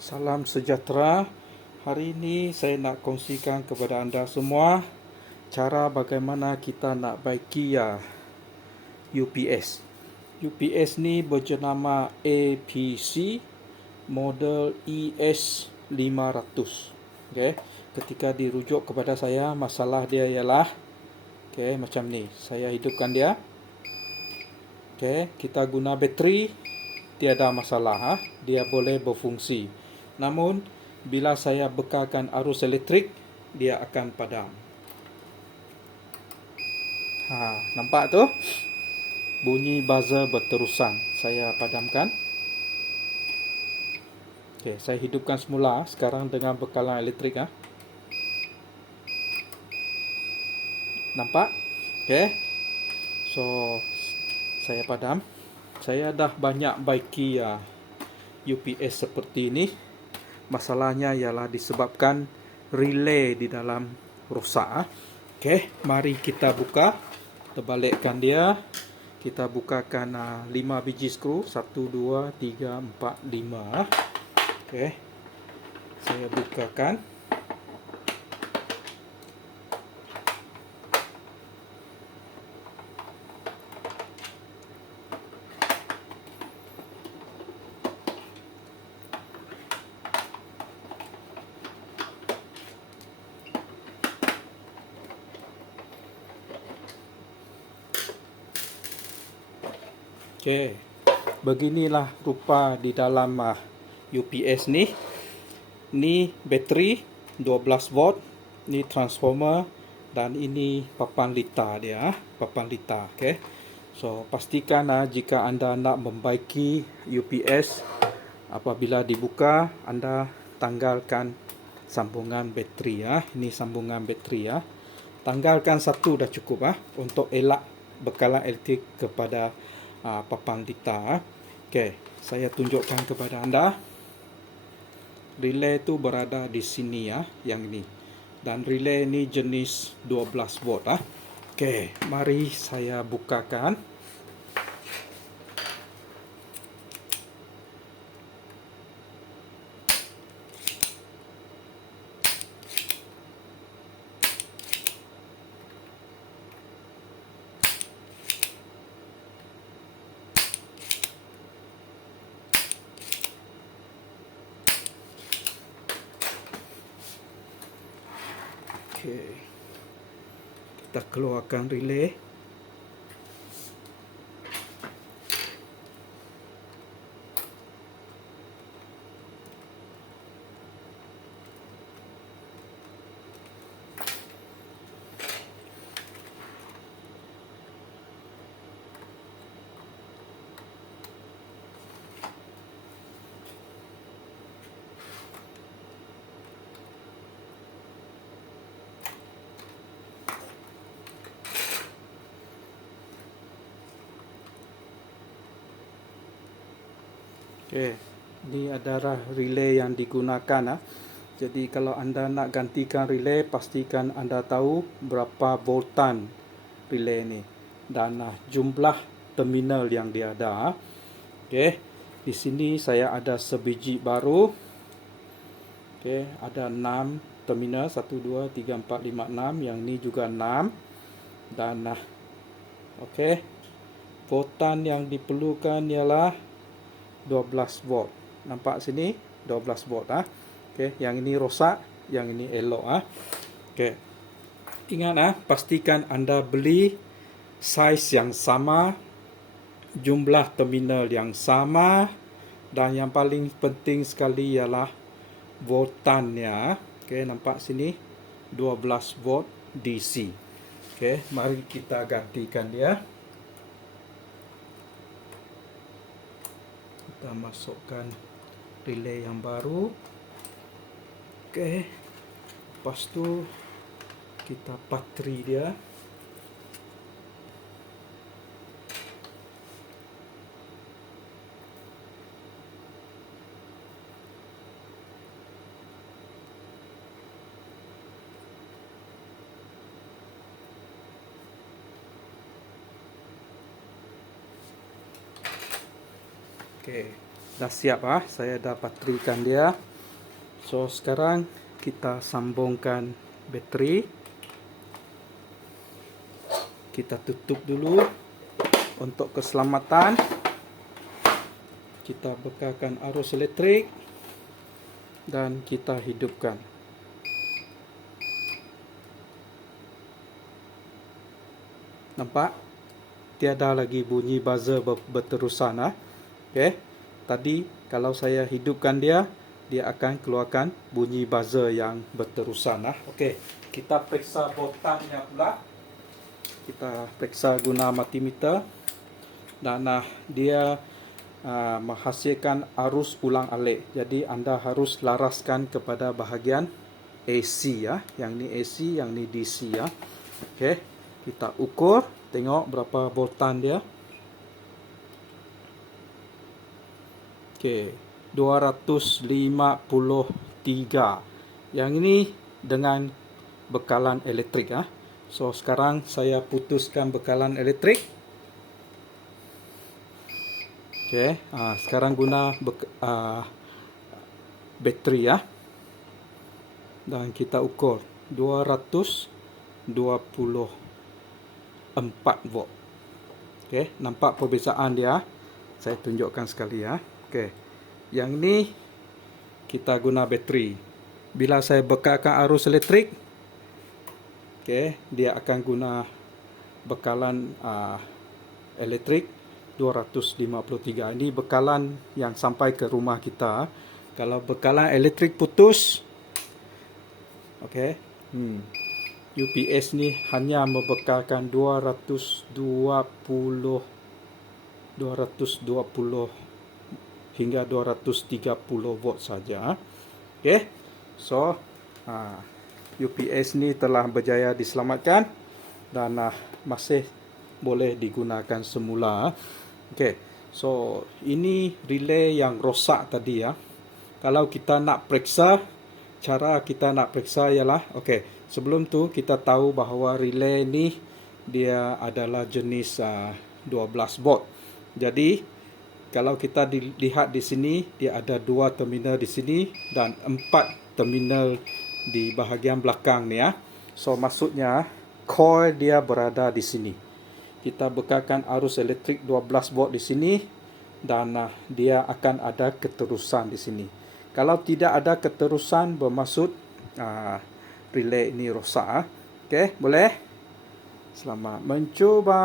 Salam sejahtera. Hari ini saya nak kongsikan kepada anda semua cara bagaimana kita nak baiki UPS. UPS ni berjenama APC model ES500. Okey, ketika dirujuk kepada saya, masalah dia ialah macam ni. Saya hidupkan dia. Kita guna bateri, tiada masalah, dia boleh berfungsi. Namun bila saya bekalkan arus elektrik, dia akan padam. Nampak tu? Bunyi buzzer berterusan. Saya padamkan. Saya hidupkan semula sekarang dengan bekalan elektrik. Nampak? So saya padam. Saya dah banyak baiki UPS seperti ini. Masalahnya ialah disebabkan relay di dalam rosak. Mari kita buka. Terbalikkan dia. Kita bukakan 5 biji skru. 1, 2, 3, 4, 5. Saya bukakan. Beginilah rupa di dalam UPS ni. Ni bateri 12 volt, ni transformer dan ini papan litar dia, papan litar. So pastikan jika anda nak membaiki UPS, apabila dibuka anda tanggalkan sambungan bateri. Ini sambungan bateri. Tanggalkan satu dah cukup untuk elak bekalan elektrik kepada papan litar. Saya tunjukkan kepada anda. Relay itu berada di sini yang ini. Dan relay ini jenis 12 volt. Mari saya bukakan. Kita keluarkan relay. Ini adalah relay yang digunakan. Jadi kalau anda nak gantikan relay, pastikan anda tahu berapa voltan relay ini dan jumlah terminal yang dia ada. Di sini saya ada sebiji baru. Ada 6 terminal, 1, 2, 3, 4, 5, 6. Yang ini juga 6. Dan voltan yang diperlukan ialah 12 volt. Nampak sini 12 volt. Yang ini rosak, yang ini elok. Ingat pastikan anda beli saiz yang sama, jumlah terminal yang sama, dan yang paling penting sekali ialah voltannya. Nampak sini 12 volt DC. Mari kita gantikan dia. Kita masukkan relay yang baru. Lepas tu kita patri dia. Dah siap saya dah patrikan dia. So sekarang kita sambungkan bateri. Kita tutup dulu untuk keselamatan. Kita bekalkan arus elektrik dan kita hidupkan. Nampak? Tiada lagi bunyi buzzer berterusan. Okey. Tadi kalau saya hidupkan dia akan keluarkan bunyi buzzer yang berterusan. Okey. Kita periksa botannya pula. Kita periksa guna multimeter dan dia menghasilkan arus ulang-alik. Jadi anda harus laraskan kepada bahagian AC ya. Yang ni AC, yang ni DC ya. Okey. Kita ukur, tengok berapa voltan dia. Okey, 253. Yang ini dengan bekalan elektrik ya. So sekarang saya putuskan bekalan elektrik. Okey, sekarang guna bateri ya. Dan kita ukur 224 volt. Okey, nampak perbezaan dia. Saya tunjukkan sekali ya. Okey. Yang ni kita guna bateri. Bila saya bekalkan arus elektrik, okey, dia akan guna bekalan elektrik 253. Ini bekalan yang sampai ke rumah kita. Kalau bekalan elektrik putus, okey, UPS ni hanya membekalkan 220 hingga 230 volt saja. Okey. So, UPS ni telah berjaya diselamatkan dan masih boleh digunakan semula. Okey. So, ini relay yang rosak tadi ya. Kalau kita nak periksa, cara kita nak periksa ialah, okey, sebelum tu kita tahu bahawa relay ni dia adalah jenis 12 volt. Jadi kalau kita lihat di sini, dia ada 2 terminal di sini dan 4 terminal di bahagian belakang ni ya. So maksudnya coil dia berada di sini. Kita bekalkan arus elektrik 12 volt di sini dan dia akan ada keterusan di sini. Kalau tidak ada keterusan, bermaksud relay ini rosak. Okey, boleh? Selamat mencuba.